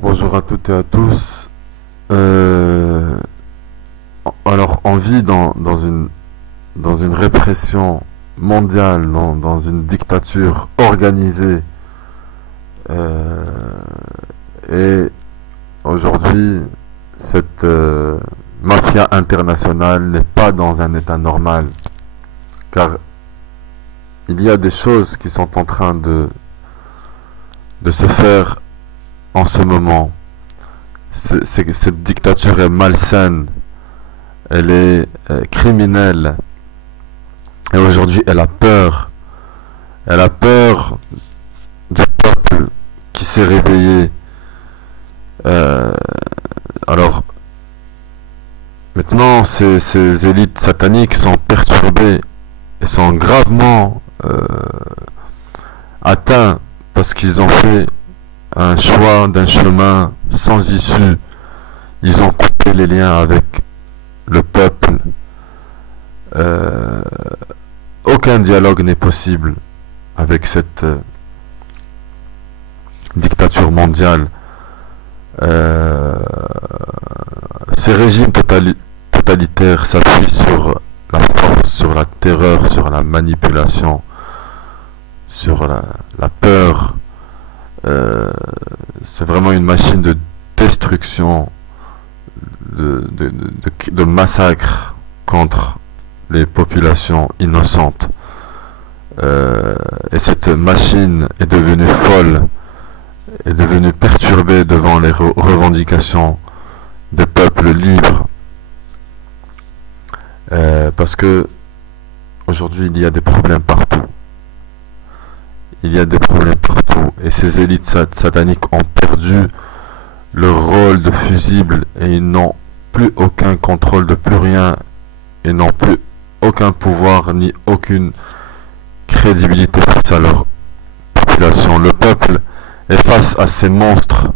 Bonjour à toutes et à tous. Euh, alors, on vit dans une répression mondiale, dans une dictature organisée. euh, et aujourd'hui, cette mafia internationale n'est pas dans un état normal, car il y a des choses qui sont en train de se faire en ce moment. Cette dictature est malsaine, elle est criminelle, et aujourd'hui elle a peur. Elle a peur du peuple qui s'est réveillé. Euh, alors maintenant, ces élites sataniques sont perturbées et sont gravement atteints parce qu'ils ont fait un choix d'un chemin sans issue. Ils ont coupé les liens avec le peuple. Euh, Aucun dialogue n'est possible avec cette dictature mondiale. Euh, Ces régimes totalitaires s'appuient sur la force, sur la terreur, sur la manipulation, sur la peur. C'est vraiment une machine de destruction, de massacre contre les populations innocentes. Et cette machine est devenue folle, est devenue perturbée devant les revendications des peuples libres. Parce que aujourd'hui il y a des problèmes partout. Il y a des problèmes partout. Et ces élites sataniques ont perdu leur rôle de fusible et ils n'ont plus aucun contrôle de plus rien. Ils n'ont plus aucun pouvoir ni aucune crédibilité face à leur population. Le peuple est face à ces monstres.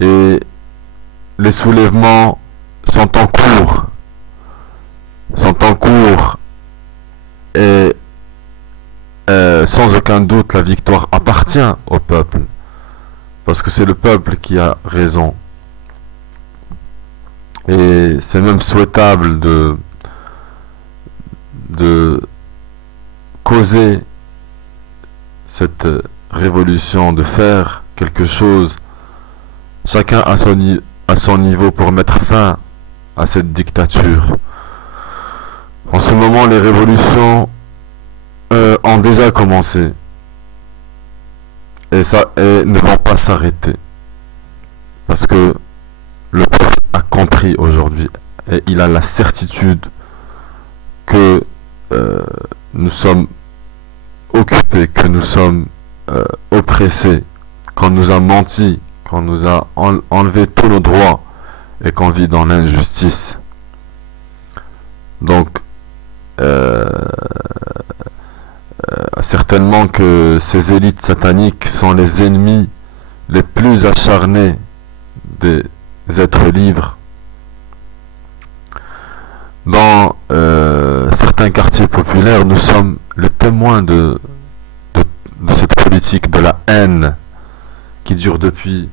Et les soulèvements sont en cours. Sont en cours. Et sans aucun doute, la victoire appartient au peuple. Parce que c'est le peuple qui a raison. Et c'est même souhaitable de causer cette révolution, de faire quelque chose, chacun à son niveau, pour mettre fin à cette dictature. En ce moment, les révolutions ont déjà commencé et ne vont pas s'arrêter, parce que le peuple a compris aujourd'hui et il a la certitude que nous sommes occupés, que nous sommes oppressés, qu'on nous a menti, qu'on nous a enlevé tous nos droits et qu'on vit dans l'injustice. Donc certainement que ces élites sataniques sont les ennemis les plus acharnés des êtres libres. Dans certains quartiers populaires, nous sommes les témoins de cette politique de la haine qui dure depuis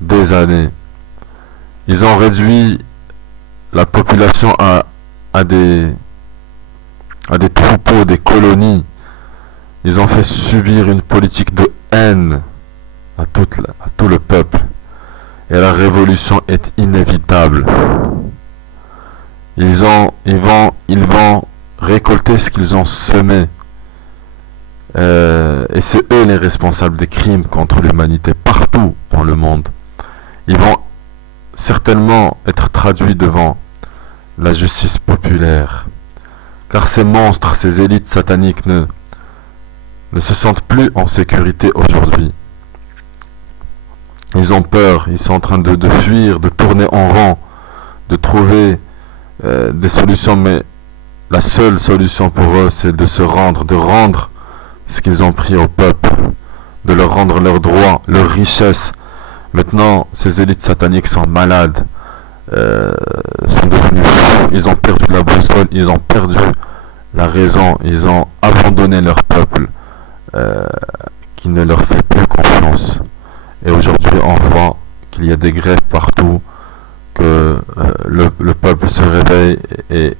des années. Ils ont réduit la population à des troupeaux, des colonies. Ils ont fait subir une politique de haine à tout le peuple. Et la révolution est inévitable. Ils vont récolter ce qu'ils ont semé. Et c'est eux les responsables des crimes contre l'humanité partout dans le monde. Ils vont certainement être traduits devant la justice populaire. Car ces monstres, ces élites sataniques ne se sentent plus en sécurité aujourd'hui. Ils ont peur, ils sont en train de fuir, de tourner en rond, de trouver des solutions, mais la seule solution pour eux, c'est de rendre ce qu'ils ont pris au peuple, de leur rendre leurs droits, leurs richesses. Maintenant, ces élites sataniques sont malades, sont devenus fous, ils ont perdu la boussole, ils ont perdu la raison, ils ont abandonné leur peuple qui ne leur fait plus confiance. Et aujourd'hui, on voit qu'il y a des grèves partout, que le peuple se réveille et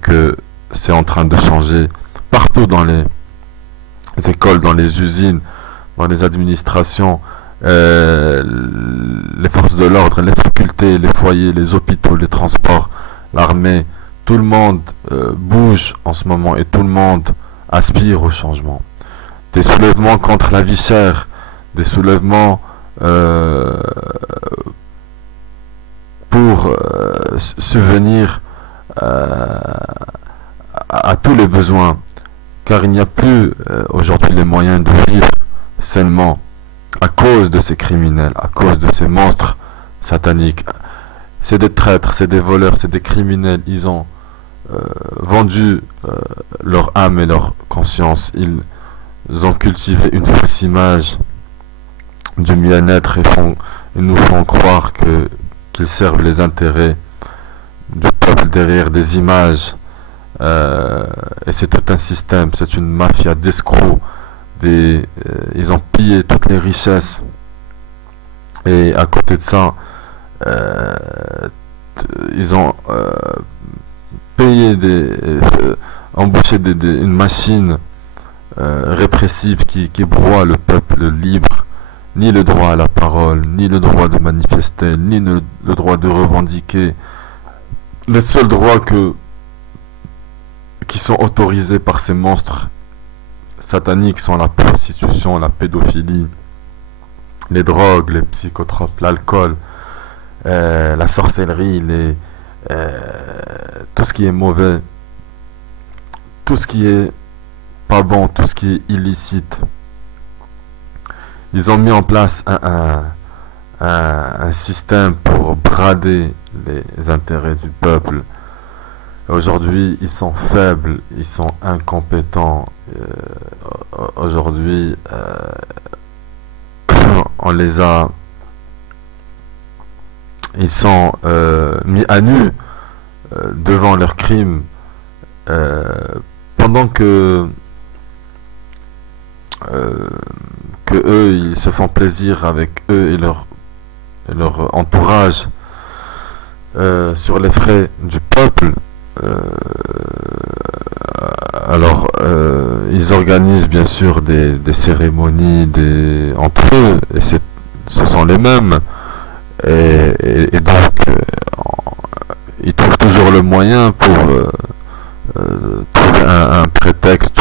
que c'est en train de changer partout dans les écoles, dans les usines, dans les administrations, les forces de l'ordre, les facultés, les foyers, les hôpitaux, les transports, l'armée, tout le monde bouge en ce moment et tout le monde aspire au changement. Des soulèvements contre la vie chère, des soulèvements pour subvenir à tous les besoins, car il n'y a plus aujourd'hui les moyens de vivre seulement à cause de ces criminels, à cause de ces monstres sataniques. C'est des traîtres, c'est des voleurs, c'est des criminels. Ils ont vendu leur âme et leur conscience. Ils ont cultivé une fausse image du bien-être et nous font croire qu'ils servent les intérêts du peuple derrière des images. Et c'est tout un système, c'est une mafia d'escrocs. Ils ont pillé toutes les richesses. Et à côté de ça, ils ont payé embauché une machine répressive qui broie le peuple libre. Ni le droit à la parole, ni le droit de manifester, ni le droit de revendiquer. Les seuls droits qui sont autorisés par ces monstres sataniques sont la prostitution, la pédophilie, les drogues, les psychotropes, l'alcool, la sorcellerie, tout ce qui est mauvais, tout ce qui est pas bon, tout ce qui est illicite. Ils ont mis en place un système pour brader les intérêts du peuple. Aujourd'hui, ils sont faibles, ils sont incompétents. Aujourd'hui, on les a... Ils sont mis à nu devant leurs crimes, pendant que eux, ils se font plaisir avec eux et leur entourage sur les frais du peuple. Alors, ils organisent bien sûr des cérémonies entre eux, et ce sont les mêmes. Et donc, ils trouvent toujours le moyen pour trouver un prétexte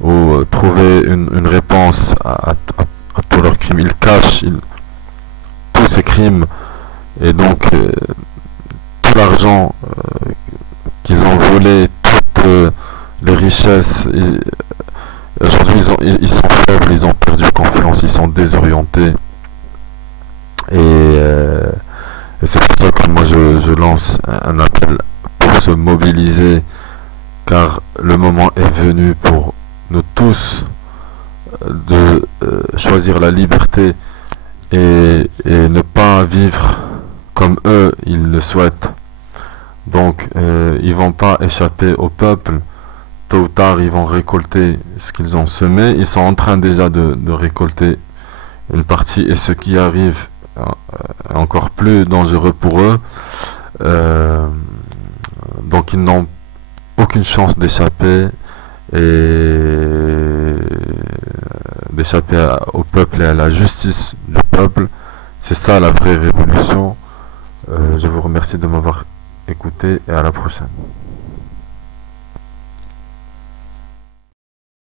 ou trouver une réponse à tous leurs crimes. Ils cachent tous ces crimes, et donc tout l'argent qu'ils ont volé, toutes les richesses, aujourd'hui ils sont faibles, ils ont perdu confiance, ils sont désorientés. Et c'est pour ça que moi je lance un appel pour se mobiliser, car le moment est venu pour nous tous de choisir la liberté et ne pas vivre comme eux ils le souhaitent. Donc ils vont pas échapper au peuple. Tôt ou tard ils vont récolter ce qu'ils ont semé. Ils sont en train déjà de récolter une partie, et ce qui arrive est encore plus dangereux pour eux. Donc ils n'ont aucune chance d'échapper au peuple et à la justice du peuple. C'est ça la vraie révolution. Je vous remercie de m'avoir écouté et à la prochaine.